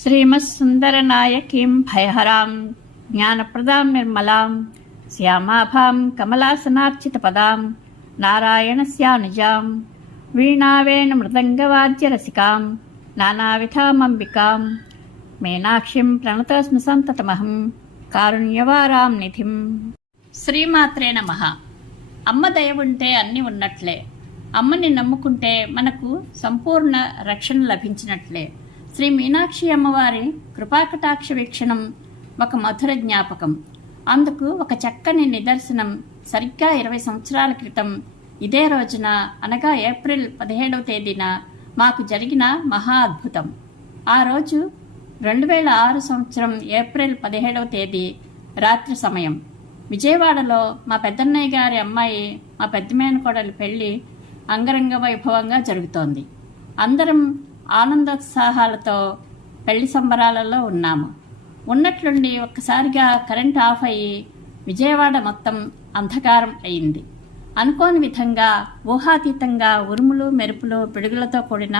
శ్రీమత్సుందరనాయకీం భయహరాం జ్ఞానప్రదాం నిర్మలాం శ్యామాభాం కమలాసనార్చితపదాం నారాయణస్యానుజాం వీణావేణ మృదంగవాద్యరసికాం నానావిధామంబికాం మీనాక్షిం ప్రణతోస్మి సంతతమహం కారుణ్యవారాం నిధిం. శ్రీమాత్రే నమః. అమ్మ దయ ఉంటే అన్నీ ఉన్నట్లే. అమ్మని నమ్ముకుంటే మనకు సంపూర్ణ రక్షణ లభించినట్లే. శ్రీ మీనాక్షి అమ్మవారి కృపాకటాక్ష వీక్షణం ఒక మధుర జ్ఞాపకం. అందుకు ఒక చక్కని నిదర్శనం సరిగ్గా 20 సంవత్సరాల క్రితం ఇదే రోజున, అనగా ఏప్రిల్ 17వ తేదీన మాకు జరిగిన మహా అద్భుతం. ఆ రోజు 2006 సంవత్సరం ఏప్రిల్ 17వ తేదీ రాత్రి సమయం విజయవాడలో మా పెద్దన్నయ్య గారి అమ్మాయి, మా పెద్ద మేనకోడలి పెళ్లి అంగరంగ వైభవంగా జరుగుతోంది. అందరం ఆనందోత్సాహాలతో పెళ్లి సంబరాలలో ఉన్నాము. ఉన్నట్లుండి ఒక్కసారిగా కరెంట్ ఆఫ్ అయ్యి విజయవాడ మొత్తం అంధకారం అయింది. అనుకోని విధంగా ఊహాతీతంగా ఉరుములు, మెరుపులు, పిడుగులతో కూడిన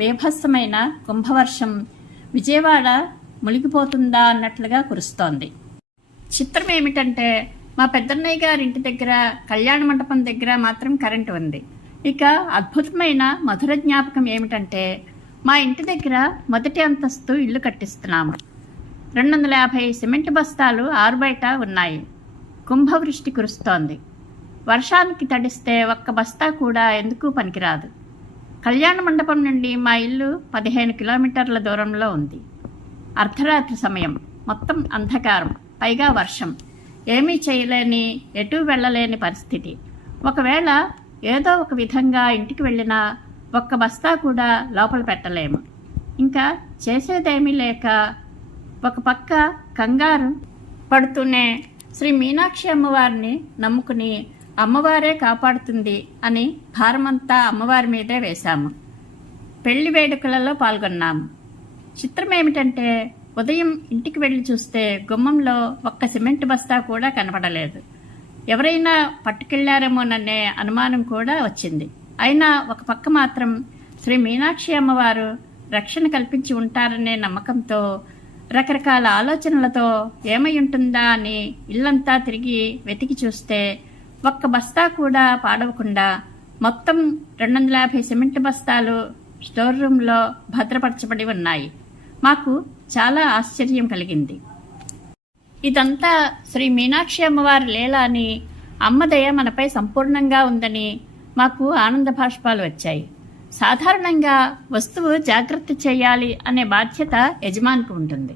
బీభత్సమైన కుంభవర్షం విజయవాడ మునిగిపోతుందా అన్నట్లుగా కురుస్తోంది. చిత్రం ఏమిటంటే, మా పెద్దన్నయ్య గారి ఇంటి దగ్గర కళ్యాణ మండపం దగ్గర మాత్రం కరెంటు ఉంది. ఇక అద్భుతమైన మధుర జ్ఞాపకం ఏమిటంటే, మా ఇంటి దగ్గర మొదటి అంతస్తు ఇల్లు కట్టిస్తున్నాము. 250 సిమెంట్ బస్తాలు ఆరుబయట ఉన్నాయి. కుంభవృష్టి కురుస్తోంది. వర్షానికి తడిస్తే ఒక్క బస్తా కూడా ఎందుకు పనికిరాదు. కళ్యాణ మండపం నుండి మా ఇల్లు 15 కిలోమీటర్ల దూరంలో ఉంది. అర్ధరాత్రి సమయం, మొత్తం అంధకారం, పైగా వర్షం. ఏమీ చేయలేని, ఎటూ వెళ్ళలేని పరిస్థితి. ఒకవేళ ఏదో ఒక విధంగా ఇంటికి వెళ్ళినా ఒక్క బస్తా కూడా లోపల పెట్టలేము. ఇంకా చేసేదేమీ లేక ఒక పక్క కంగారు పడుతూనే శ్రీ మీనాక్షి అమ్మవారిని నమ్ముకుని అమ్మవారే కాపాడుతుంది అని భారమంతా అమ్మవారి మీదే వేశాము. పెళ్లి వేడుకలలో పాల్గొన్నాము. చిత్రం ఏమిటంటే, ఉదయం ఇంటికి వెళ్ళి చూస్తే గుమ్మంలో ఒక్క సిమెంట్ బస్తా కూడా కనపడలేదు. ఎవరైనా పట్టుకెళ్లారేమోననే అనుమానం కూడా వచ్చింది. అయినా ఒక పక్క మాత్రం శ్రీ మీనాక్షి అమ్మవారు రక్షణ కల్పించి ఉంటారనే నమ్మకంతో, రకరకాల ఆలోచనలతో ఏమై ఉంటుందా అని ఇల్లంతా తిరిగి వెతికి చూస్తే ఒక్క బస్తా కూడా పాడవకుండా మొత్తం 250 సిమెంట్ బస్తాలు స్టోర్ రూమ్లో భద్రపరచబడి ఉన్నాయి. మాకు చాలా ఆశ్చర్యం కలిగింది. ఇదంతా శ్రీ మీనాక్షి అమ్మవారి లీల అని, అమ్మ దయ మనపై సంపూర్ణంగా ఉందని మాకు ఆనంద భాష్పాలు వచ్చాయి. సాధారణంగా వస్తువు జాగ్రత్త చేయాలి అనే బాధ్యత యజమానికి ఉంటుంది.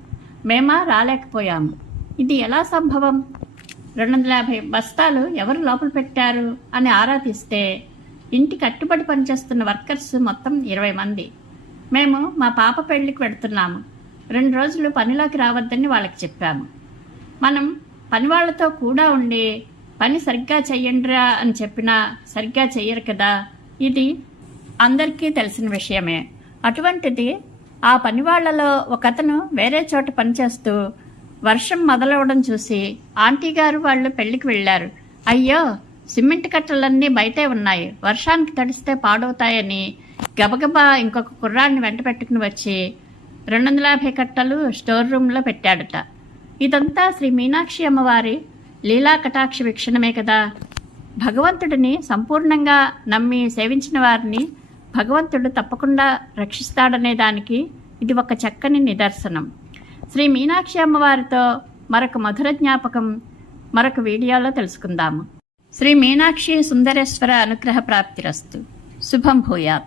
మేమా రాలేకపోయాము. ఇది ఎలా సంభవం? 250 బస్తాలు ఎవరు లోపల పెట్టారు అని ఆరా తీస్తే ఇంటి కట్టుబడి పనిచేస్తున్న వర్కర్స్ మొత్తం 20 మంది. మేము మా పాప పెళ్లికి వెడుతున్నాము. 2 రోజులు పనిలోకి రావద్దని వాళ్ళకి చెప్పాము. మనం పని వాళ్లతో కూడా ఉండి పని సరిగ్గా చెయ్యండిరా అని చెప్పినా సరిగ్గా చెయ్యరు కదా. ఇది అందరికీ తెలిసిన విషయమే. అటువంటిది ఆ పని వాళ్లలో ఒకతను వేరే చోట పనిచేస్తూ వర్షం మొదలవడం చూసి ఆంటీ గారు వాళ్ళు పెళ్లికి వెళ్ళారు. అయ్యో, సిమెంట్ కట్టలన్నీ బయటే ఉన్నాయి, వర్షానికి తడిస్తే పాడవుతాయని గబగబా ఇంకొక కుర్రాడిని వెంట పెట్టుకుని వచ్చి 250 కట్టలు స్టోర్ రూమ్లో పెట్టాడట. ఇదంతా శ్రీ మీనాక్షి అమ్మవారి లీలా కటాక్ష వీక్షణమే కదా. భగవంతుడిని సంపూర్ణంగా నమ్మి సేవించిన వారిని భగవంతుడు తప్పకుండా రక్షిస్తాడనే దానికి ఇది ఒక చక్కని నిదర్శనం. శ్రీ మీనాక్షి అమ్మవారితో మరొక మధుర జ్ఞాపకం మరొక వీడియోలో తెలుసుకుందాము. శ్రీ మీనాక్షి సుందరేశ్వర అనుగ్రహ ప్రాప్తిరస్తు. శుభం భూయాత్.